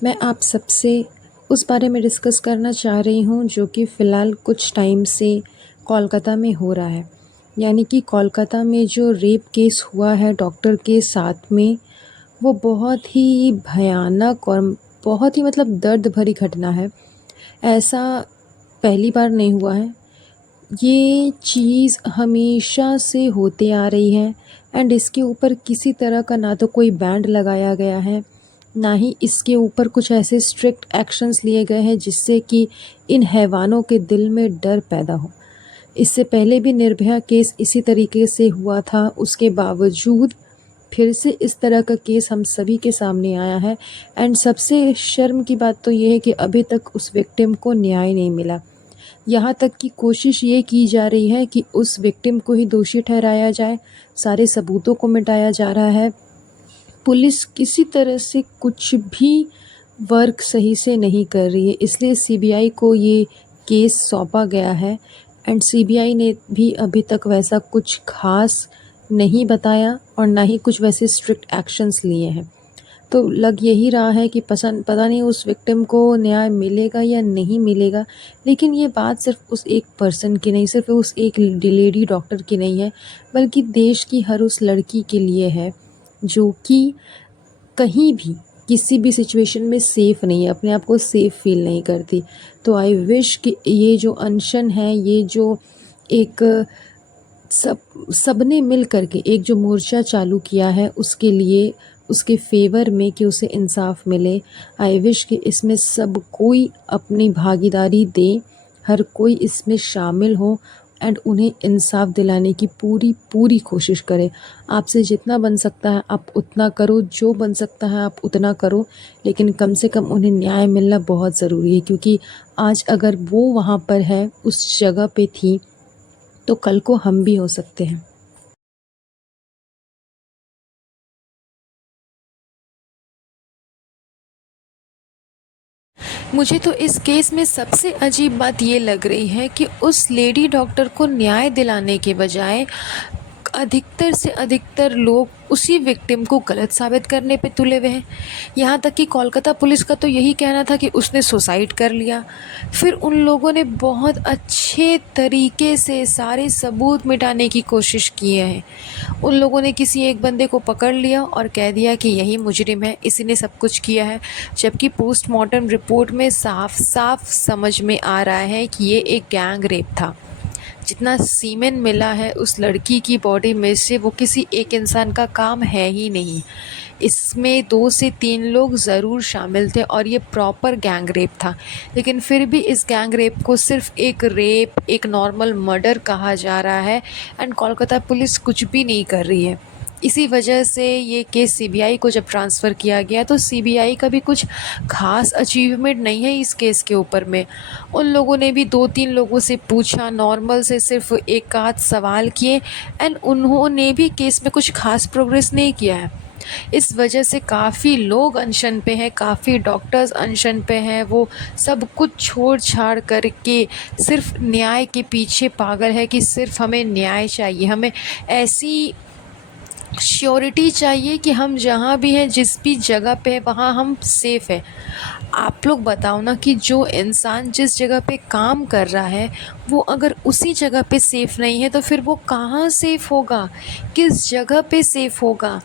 मैं आप सबसे उस बारे में डिस्कस करना चाह रही हूँ जो कि फ़िलहाल कुछ टाइम से कोलकाता में हो रहा है। यानी कि कोलकाता में जो रेप केस हुआ है डॉक्टर के साथ में, वो बहुत ही भयानक और बहुत ही मतलब दर्द भरी घटना है। ऐसा पहली बार नहीं हुआ है। ये चीज़ हमेशा से होते आ रही है एंड इसके ऊपर किसी तरह का ना तो कोई बैंड लगाया गया है, ना ही इसके ऊपर कुछ ऐसे स्ट्रिक्ट एक्शंस लिए गए हैं जिससे कि इन हैवानों के दिल में डर पैदा हो। इससे पहले भी निर्भया केस इसी तरीके से हुआ था, उसके बावजूद फिर से इस तरह का केस हम सभी के सामने आया है। एंड सबसे शर्म की बात तो ये है कि अभी तक उस विक्टिम को न्याय नहीं मिला। यहाँ तक कि कोशिश ये की जा रही है कि उस विक्टिम को ही दोषी ठहराया जाए, सारे सबूतों को मिटाया जा रहा है। पुलिस किसी तरह से कुछ भी वर्क सही से नहीं कर रही है, इसलिए सीबीआई को ये केस सौंपा गया है एंड सीबीआई ने भी अभी तक वैसा कुछ खास नहीं बताया और ना ही कुछ वैसे स्ट्रिक्ट एक्शंस लिए हैं। तो लग यही रहा है कि पता नहीं उस विक्टिम को न्याय मिलेगा या नहीं मिलेगा। लेकिन ये बात सिर्फ उस एक पर्सन की नहीं, सिर्फ उस एक लेडी डॉक्टर की नहीं है, बल्कि देश की हर उस लड़की के लिए है जो कि कहीं भी किसी भी सिचुएशन में सेफ़ नहीं है, अपने आप को सेफ़ फ़ील नहीं करती। तो आई विश कि ये जो अनशन है, ये जो एक सबने मिल कर के एक जो मोर्चा चालू किया है उसके लिए, उसके फ़ेवर में कि उसे इंसाफ़ मिले। आई विश कि इसमें सब कोई अपनी भागीदारी दे, हर कोई इसमें शामिल हो एंड उन्हें इंसाफ़ दिलाने की पूरी कोशिश करे। आपसे जितना बन सकता है आप उतना करो, जो बन सकता है आप उतना करो, लेकिन कम से कम उन्हें न्याय मिलना बहुत ज़रूरी है, क्योंकि आज अगर वो वहाँ पर है, उस जगह पे थी, तो कल को हम भी हो सकते हैं। मुझे तो इस केस में सबसे अजीब बात ये लग रही है कि उस लेडी डॉक्टर को न्याय दिलाने के बजाय अधिकतर से अधिकतर लोग उसी विक्टिम को गलत साबित करने पे तुले हुए हैं। यहाँ तक कि कोलकाता पुलिस का तो यही कहना था कि उसने सुसाइड कर लिया। फिर उन लोगों ने बहुत अच्छे तरीके से सारे सबूत मिटाने की कोशिश की है। उन लोगों ने किसी एक बंदे को पकड़ लिया और कह दिया कि यही मुजरिम है, इसी ने सब कुछ किया है, जबकि पोस्टमार्टम रिपोर्ट में साफ साफ समझ में आ रहा है कि ये एक गैंग रेप था। जितना सीमेन मिला है उस लड़की की बॉडी में से, वो किसी एक इंसान का काम है ही नहीं। इसमें 2 से 3 लोग ज़रूर शामिल थे और ये प्रॉपर गैंग रेप था। लेकिन फिर भी इस गैंग रेप को सिर्फ एक रेप, एक नॉर्मल मर्डर कहा जा रहा है एंड कोलकाता पुलिस कुछ भी नहीं कर रही है। इसी वजह से ये केस सीबीआई को जब ट्रांसफ़र किया गया तो सीबीआई का भी कुछ ख़ास अचीवमेंट नहीं है इस केस के ऊपर में। उन लोगों ने भी 2-3 लोगों से पूछा, नॉर्मल से सिर्फ एक आध सवाल किए एंड उन्होंने भी केस में कुछ ख़ास प्रोग्रेस नहीं किया है। इस वजह से काफ़ी लोग अनशन पे हैं, काफ़ी डॉक्टर्स अनशन पे हैं। वो सब कुछ छोड़ छाड़ करके सिर्फ न्याय के पीछे पागल है कि सिर्फ हमें न्याय चाहिए, हमें ऐसी श्योरिटी चाहिए कि हम जहाँ भी हैं, जिस भी जगह पे है, वहाँ हम सेफ़ हैं। आप लोग बताओ ना कि जो इंसान जिस जगह पे काम कर रहा है, वो अगर उसी जगह पे सेफ़ नहीं है तो फिर वो कहाँ सेफ़ होगा, किस जगह पे सेफ़ होगा।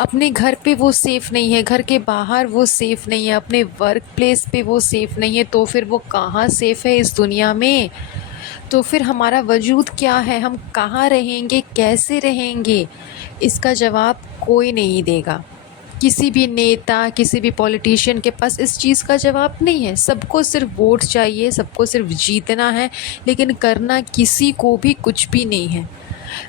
अपने घर पे वो सेफ़ नहीं है, घर के बाहर वो सेफ़ नहीं है, अपने वर्क प्लेस पे वो सेफ़ नहीं है, तो फिर वो कहाँ सेफ़ है इस दुनिया में। तो फिर हमारा वजूद क्या है, हम कहाँ रहेंगे, कैसे रहेंगे, इसका जवाब कोई नहीं देगा। किसी भी नेता, किसी भी पॉलिटिशियन के पास इस चीज़ का जवाब नहीं है। सबको सिर्फ वोट चाहिए, सबको सिर्फ जीतना है, लेकिन करना किसी को भी कुछ भी नहीं है।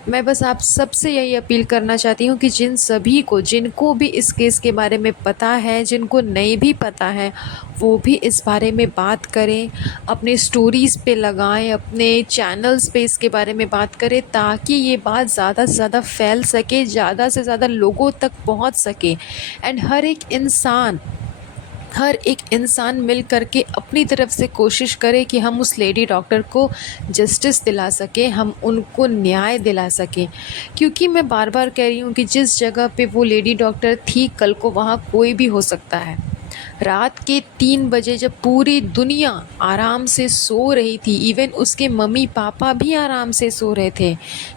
मैं बस आप सबसे यही अपील करना चाहती हूँ कि जिन सभी को, जिनको भी इस केस के बारे में पता है, जिनको नहीं भी पता है, वो भी इस बारे में बात करें, अपने स्टोरीज़ पे लगाएं, अपने चैनल्स पे इसके बारे में बात करें, ताकि ये बात ज़्यादा से ज़्यादा फैल सके, ज़्यादा से ज़्यादा लोगों तक पहुँच सके एंड हर एक इंसान मिल कर के अपनी तरफ से कोशिश करे कि हम उस लेडी डॉक्टर को जस्टिस दिला सकें, हम उनको न्याय दिला सकें। क्योंकि मैं बार बार कह रही हूँ कि जिस जगह पे वो लेडी डॉक्टर थी, कल को वहाँ कोई भी हो सकता है। रात के 3 बजे जब पूरी दुनिया आराम से सो रही थी, इवन उसके मम्मी पापा भी आराम से सो रहे थे,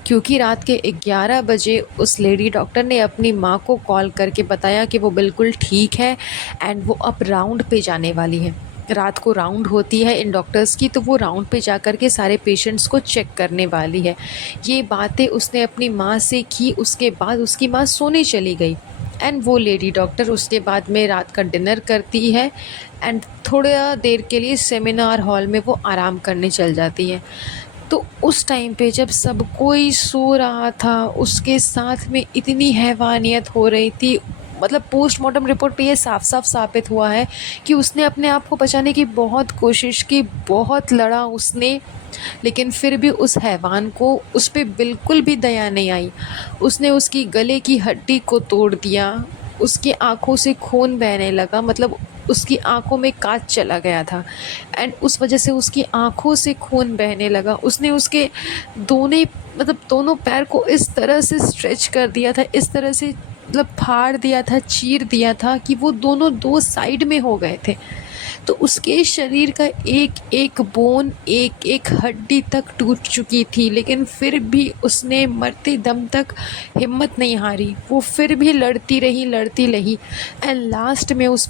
क्योंकि रात के 11 बजे उस लेडी डॉक्टर ने अपनी माँ को कॉल करके बताया कि वो बिल्कुल ठीक है एंड वो अब राउंड पे जाने वाली है। रात को राउंड होती है इन डॉक्टर्स की, तो वो राउंड पे जा कर के सारे पेशेंट्स को चेक करने वाली है। ये बातें उसने अपनी माँ से की, उसके बाद उसकी माँ सोने चली गई एंड वो लेडी डॉक्टर उसके बाद में रात का डिनर करती है एंड थोड़ा देर के लिए सेमिनार हॉल में वो आराम करने चल जाती है। तो उस टाइम पे जब सब कोई सो रहा था, उसके साथ में इतनी हैवानियत हो रही थी, मतलब पोस्टमार्टम रिपोर्ट पे ये साफ साफ साबित हुआ है कि उसने अपने आप को बचाने की बहुत कोशिश की, बहुत लड़ा उसने, लेकिन फिर भी उस हैवान को उस पे बिल्कुल भी दया नहीं आई। उसने उसकी गले की हड्डी को तोड़ दिया, उसकी आँखों से खून बहने लगा, मतलब उसकी आँखों में काँच चला गया था एंड उस वजह से उसकी आँखों से खून बहने लगा। उसने उसके दोनों पैर को इस तरह से स्ट्रेच कर दिया था, इस तरह से मतलब फाड़ दिया था, चीर दिया था कि वो दोनों 2 साइड में हो गए थे। तो उसके शरीर का एक एक बोन, एक एक हड्डी तक टूट चुकी थी, लेकिन फिर भी उसने मरते दम तक हिम्मत नहीं हारी। वो फिर भी लड़ती रही एंड लास्ट में उस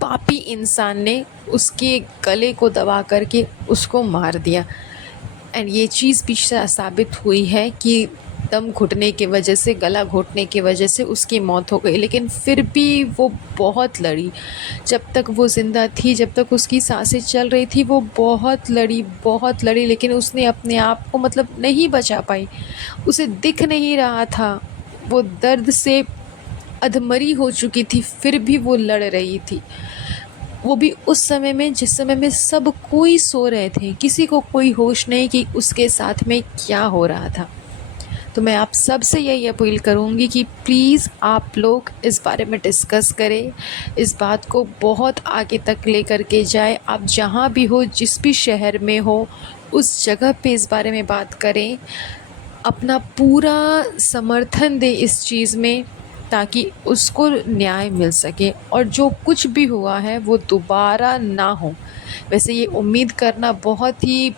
पापी इंसान ने उसके गले को दबा करके उसको मार दिया। एंड ये चीज़ भी साबित हुई है कि दम घुटने की वजह से, गला घोटने की वजह से उसकी मौत हो गई, लेकिन फिर भी वो बहुत लड़ी। जब तक वो ज़िंदा थी, जब तक उसकी सांसें चल रही थी, वो बहुत लड़ी, लेकिन उसने अपने आप को मतलब नहीं बचा पाई। उसे दिख नहीं रहा था, वो दर्द से अधमरी हो चुकी थी, फिर भी वो लड़ रही थी। वो भी उस समय में जिस समय में सब कोई सो रहे थे, किसी को कोई होश नहीं कि उसके साथ में क्या हो रहा था। तो मैं आप सब से यही अपील करूँगी कि प्लीज़ आप लोग इस बारे में डिस्कस करें, इस बात को बहुत आगे तक लेकर के जाए। आप जहाँ भी हो, जिस भी शहर में हो, उस जगह पे इस बारे में बात करें, अपना पूरा समर्थन दें इस चीज़ में, ताकि उसको न्याय मिल सके और जो कुछ भी हुआ है वो दोबारा ना हो। वैसे ये उम्मीद करना बहुत ही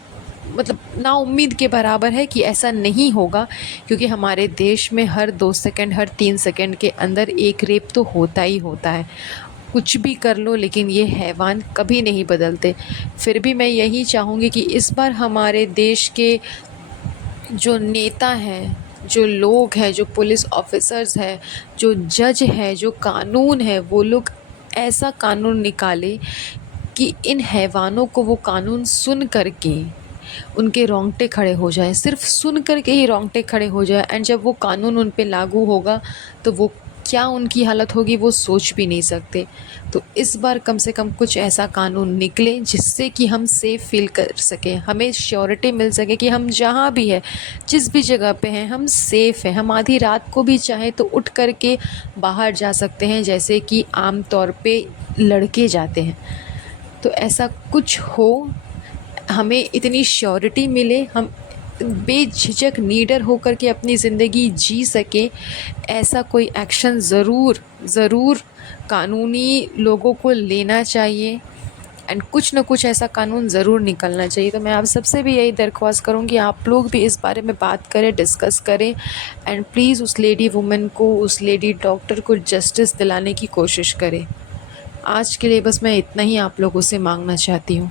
मतलब नाउम्मीद के बराबर है कि ऐसा नहीं होगा, क्योंकि हमारे देश में हर 2 सेकंड, हर 3 सेकंड के अंदर एक रेप तो होता ही होता है। कुछ भी कर लो, लेकिन ये हैवान कभी नहीं बदलते। फिर भी मैं यही चाहूँगी कि इस बार हमारे देश के जो नेता हैं, जो लोग हैं, जो पुलिस ऑफिसर्स हैं, जो जज हैं, जो कानून है, वो लोग ऐसा कानून निकालें कि इन हैवानों को वो कानून सुन करके उनके रोंगटे खड़े हो जाएं, सिर्फ सुन करके ही रोंगटे खड़े हो जाए। एंड जब वो कानून उन पे लागू होगा तो वो क्या उनकी हालत होगी वो सोच भी नहीं सकते। तो इस बार कम से कम कुछ ऐसा कानून निकले जिससे कि हम सेफ़ फील कर सकें, हमें श्योरिटी मिल सके कि हम जहाँ भी है, जिस भी जगह पे हैं, हम सेफ़ हैं। हम आधी रात को भी चाहे तो उठ कर के बाहर जा सकते हैं, जैसे कि आम तौर पे लड़के जाते हैं। तो ऐसा कुछ हो, हमें इतनी श्योरिटी मिले, हम बेझिझक निडर होकर के अपनी ज़िंदगी जी सकें, ऐसा कोई एक्शन ज़रूर कानूनी लोगों को लेना चाहिए एंड कुछ न कुछ ऐसा कानून ज़रूर निकलना चाहिए। तो मैं आप सबसे भी यही दरख्वास्त करूँगी, आप लोग भी इस बारे में बात करें, डिस्कस करें एंड प्लीज़ उस लेडी वुमेन को, उस लेडी डॉक्टर को जस्टिस दिलाने की कोशिश करें। आज के लिए बस मैं इतना ही आप लोगों से मांगना चाहती हूँ।